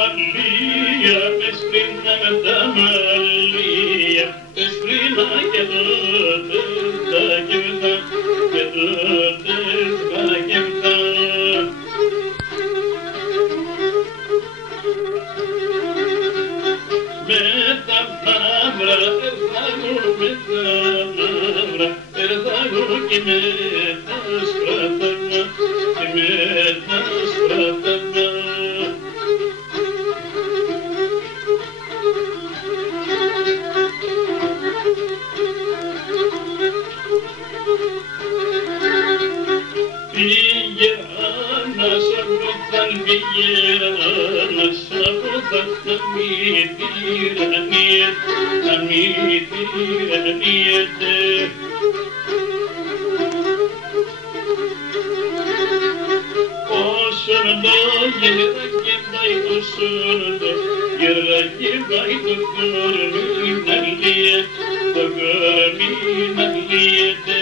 Μαλία, εσπρίνα με τα μαλλία, εσπρίνα και τότε τα κεφτά, και τότε τα κεφτά. Με τα μαύρα έρθαγω, με τα μαύρα έρθαγω και με τα σπράτανα, και με τα σπράτανα. Πήγαινα σαν πόθαν, πήγαινα σαν πόθαν, να μη τυραννιέται. Όσον το γεράκι πάει, όσον το γεράκι πάει, το κορμί να λύεται, το κορμί να λύεται.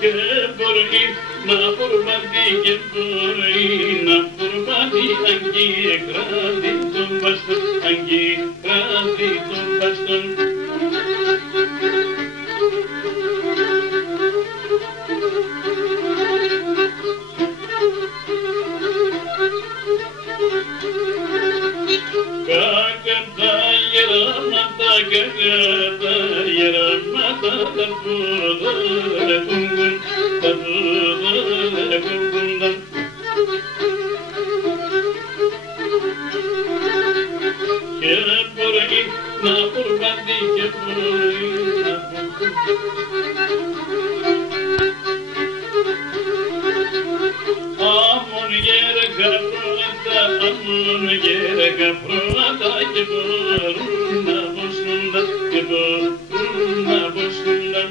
Και μπορεί να φορμάτει και μπορεί να φορμάτει αν και κράτη τον μπαστόν, αν και κράτη τον μπαστόν. Κακατά γεράματα, κακατά γεράματα, τα πόδα δεν κουμπούν, τα πόδα δεν κουμπούν. Και μπορεί να φορμάτει και μπορεί να αμον γέρκα πρώτα, αμον γέρκα πρώτα και μπορούν να βοσκούνταν, και μπορούν να βοσκούνταν.